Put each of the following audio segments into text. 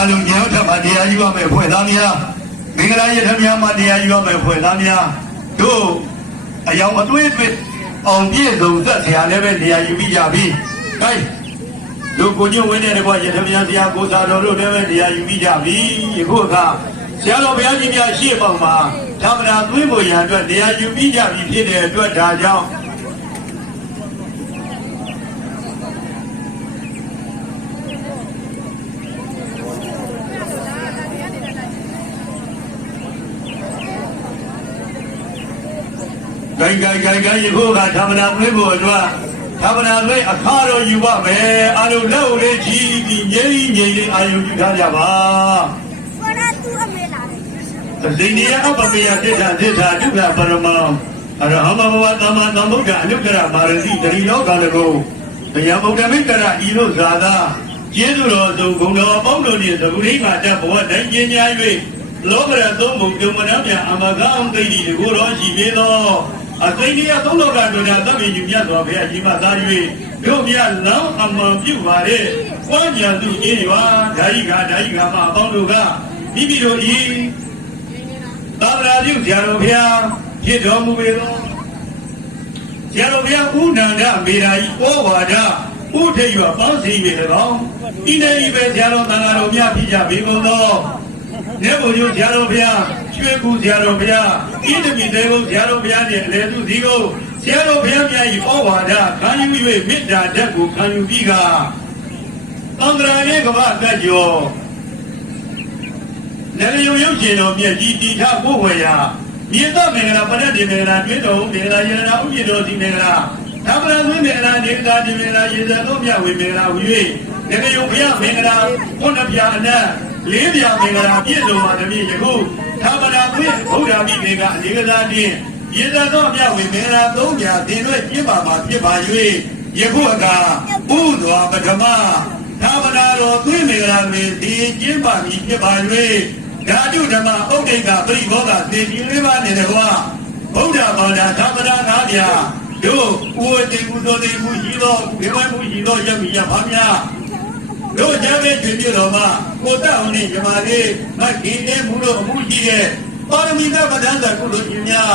အလုံးညောထမှာတရားယူရမယ်ဖွဲ့သားများမင်္ဂလာရထများမှာတရားယူရမယ်ဖွဲ့သားများတို့အယောင်အသွေးတွေအောင်ပြည့်စုံသက်ဆရာလည်းပဲတရားယူပြီးကြပြီဟဲ့တို့ကိုညွန့်ဝင်းတဲ့ကွာရထများဆရာကိုစာတော်တို့လည်းပဲတရားယူပြီးကြပြီယခုအခါဆရာတော်ဘုရားကြီးများရှေ့ပေါက်မှာဓမ္မနာသွေးပေါ်ရန်အတွက်တရားယူပြီးကြပြီဖြစ်တဲ့အတွက်ဒါကြောင့် ဂိုင်ဂိုင်ဂိုင်ဂိုင်ယခုကဓမ္မနာသွေးဖို့အတွက်ဓမ္မနာသွေးအခါတော်ယူပါမယ်အလုံးလက်ဦးလေးကြည့်ပြီးငြိမ့်ငြိမ့်လေးအာယုပြုထားကြပါဖရတူအမေလာတယ်သတိနေယအပပေယတိဋ္ဌတိဋ္ဌဒုက္ခပရမောအရဟမဘဝသမ္မာသမ္ဗုဒ္ဓအနုတ္တရမာရတိတတိလောကလကိုတရားဗုဒ္ဓမိတ်တရဤလို့ဇာသာကျေးဇူးတော်ဆုံးဂုဏ်တော်အပေါင်းတို့နှင့်သကုရိမာတဘဝတိုင်းကျင်းများ၍လောကရသုံးဘုံတုံမနာမြအမကံသိတိတကိုယ်တော်ရှိပေသော အသိဉာဏ်သုံးလောကတို့၌သဗ္ဗညုမြတ်စွာဘုရားကြီးမှသာ၍တို့မြတ်လောင်းအမှန်ပြုပါတဲ့။ဝါညာသူအေးရွာဓာယိကဓာယိကမအပေါင်းတို့ကမိမိတို့ဤသာသနာပြုဆရာတော်ဘုရားဖြစ်တော်မူပေသောဆရာတော်ဘုရားဥနန္ဒမေရာဤဩဝါဒဥထေရွာပေါင်းစည်း၍၎င်းဤနေဤပဲဆရာတော်သံဃာတော်များဖြစ်ကြပေကုန်သော နေဘုံကျဆရာတော်ဘုရားရွှေကူဆရာတော်ဘုရားဤတမိတေဘုဆရာတော်ဘုရားနှင့်အလေသူစီကိုဆရာတော်ဘုရားများဤဩဝါဒခံယူ၍မေတ္တာဓာတ်ကိုခံယူပြီးကသံဃာရေးကမ္ဘာအသက်ကျော်လည်းရုံရုပ်ရှင်တော်မြတ်ကြီးတီထကိုဝေယမြေသမင်္ဂလာပရတ္တိမင်္ဂလာတွင်တော်မင်္ဂလာယရနာဥပိတော်စီမင်္ဂလာသဗ္ဗရာသွင်းမင်္ဂလာဒေသတိမင်္ဂလာရေဇသောမြဝေမင်္ဂလာဟူ၍လည်းရုံဘုရားမင်္ဂလာခုနှစ်ပြာအနက် လေးပြာမင်္ဂလာပြည့်စုံပါသည်ယခုသဗ္ဗရာသွင်းဘုရားမိခင်ကအလေးကစားခြင်းရေဇသောမြဝေမင်္ဂလာသုံးပြာသင်တို့ကျင့်ပါမှာဖြစ်ပါ၍ယခုအခါဥစွာပထမသဗ္ဗရာတော်သွင်းမင်္ဂလာတွင်ဒီကျင့်ပါမည်ဖြစ်ပါ၍ဓာတုဓမ္မဥဒိကပရိဘောဂသေတိလေးပါးနဲ့တကွာဗုဒ္ဓဘာသာသဗ္ဗရာငါးပြာတို့ဥဝတိကုသိုလ်တိမှုရှိသောဝိဝဲမှုရှိသောယမိယဘာများ တို့ကြမ်းမဲ့ရှင်ပြတော်မှာကိုတောက်နှင့်ယမလေးမခင်တဲ့မှုတို့အမှုရှိတဲ့ပါရမီသဗ္ဗဒန္တကုသိုလ်ရှင်များ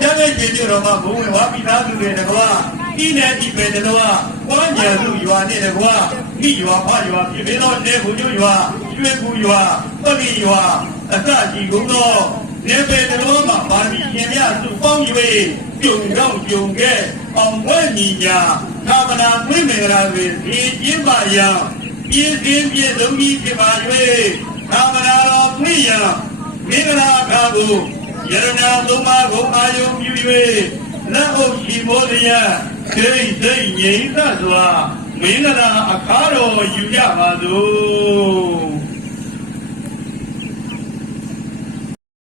ကြမ်းမဲ့ရှင်ပြတော်မှာဘုံဝင်ဝါပိသားသူတွေတကွာဤနဲ့ဤပဲတကွာဝါညာသူရွာနဲ့တကွာမိရွာဖရွာပြည်သောနေဘုညရွာရွှေကူရွာပလိရွာအစရှိကုန်သောနေပေတော်မှာပါမီရှင်များသူပေါင်း၍ကြုံတော့ကြုံခဲ့အောင်ဝဲညီညာသာမဏေဝိမင်္ဂလာတွင်ဒီကျင်းပါရာ ပြည့်စင်ပြည့်စုံကြီးဖြစ်ပါ၍သာမဏေတော်ပြည့်ရာမင်္ဂလာအခါကိုယရနာသုံးပါးကိုအာယုံပြု၍လက်အုပ်ရှိမိုးလျက်ဒိတ်ဒိတ်ငြိမ့်သက်စွာမင်္ဂလာအခါတော်ယူကြပါစို့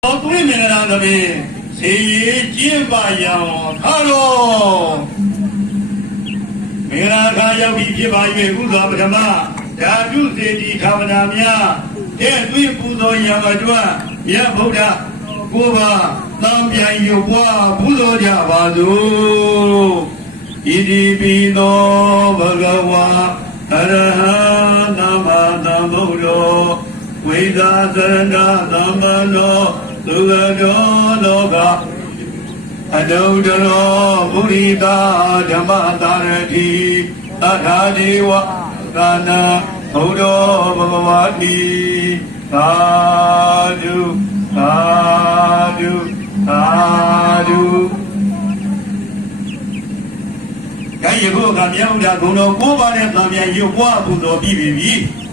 တော်သွေးမင်္ဂလာသမီးစေရီကျင်းပါရန်ခါတော်မင်္ဂလာခါရောက်ပြီဖြစ်ပါ၍ဥစွာပထမ ဓာတုစေတီခန္ဓာများတဲ့သွေးပူဇော်ရံအတွက်မြတ်ဗုဒ္ဓကိုယ်ပါတံပြန်ယူပွားပူဇော်ကြပါစို့ဣတိပိသောဘဂဝါအရဟံသမ္မာသမ္ဗုဒ္ဓောဝိသာသရဏသမ္မနောသုဂတောလောကအနုတ္တရောဘုရိတာဓမ္မတာရတိသတ္ထာဒေဝကာန ဘုဒ္ဓဘဂဝတိသာဓုသာဓုသာဓုကဲယခုကမြေဥဒ္ဒဂုဏတော်ကိုးပါးနဲ့သံမြရုပ်ပွားပူဇော်ပြီးပြီ။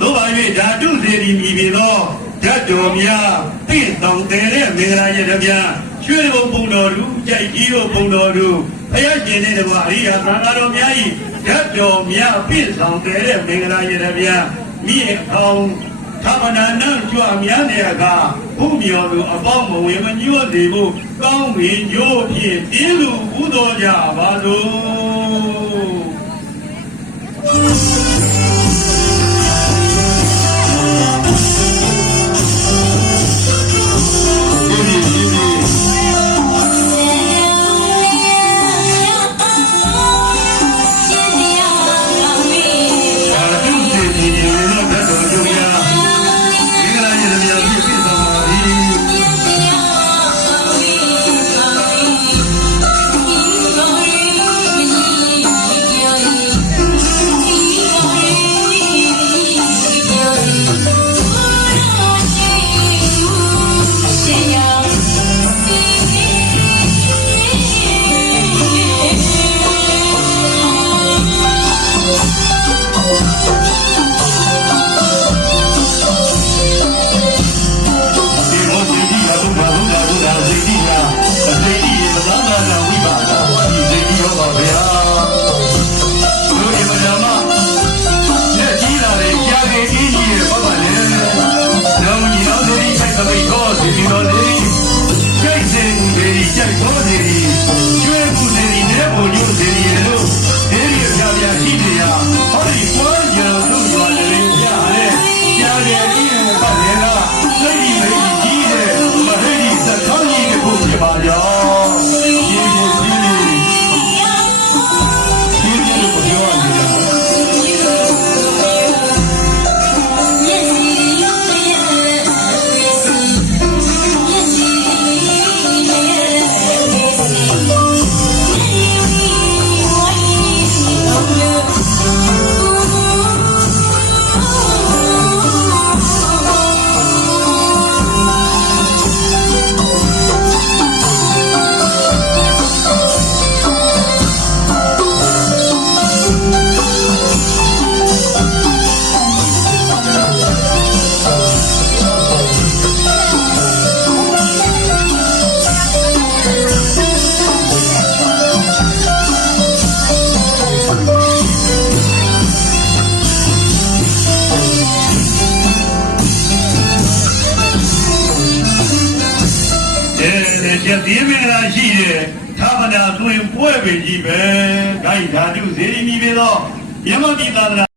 သို့ပါ၍ဓာတုစေတီမြည်ပြီသောဓာတ်တော်များပြည့်စုံတဲ့မင်္ဂလာရတပြား ရွှေဘုံဘုံတော်သူကြိုက်ကြီးတို့ဘုံတော်သူဘုရားရှင်တဲ့တကွာအရိယာသံဃာတော်များ၏ဓာတ်တော်များပြည့်စုံတဲ့မင်္ဂလာရတပြားမိအောင်သမဏနံကြွများတဲ့အခါဘုမြော်သူအပေါင်းမဝင်မညွတ်သေးဘူးကောင်းပင်ညို့ဖြင့်တင်းလူဥတော်ကြပါစို့ you know, လေကျက်သေးမင်္ဂလာရှိတယ်သာဗနာသွင်ပွဲပင်ကြီးပဲဂိုင်းဓာတုဇေဒီမီပဲတော့မြမတိသာသနာ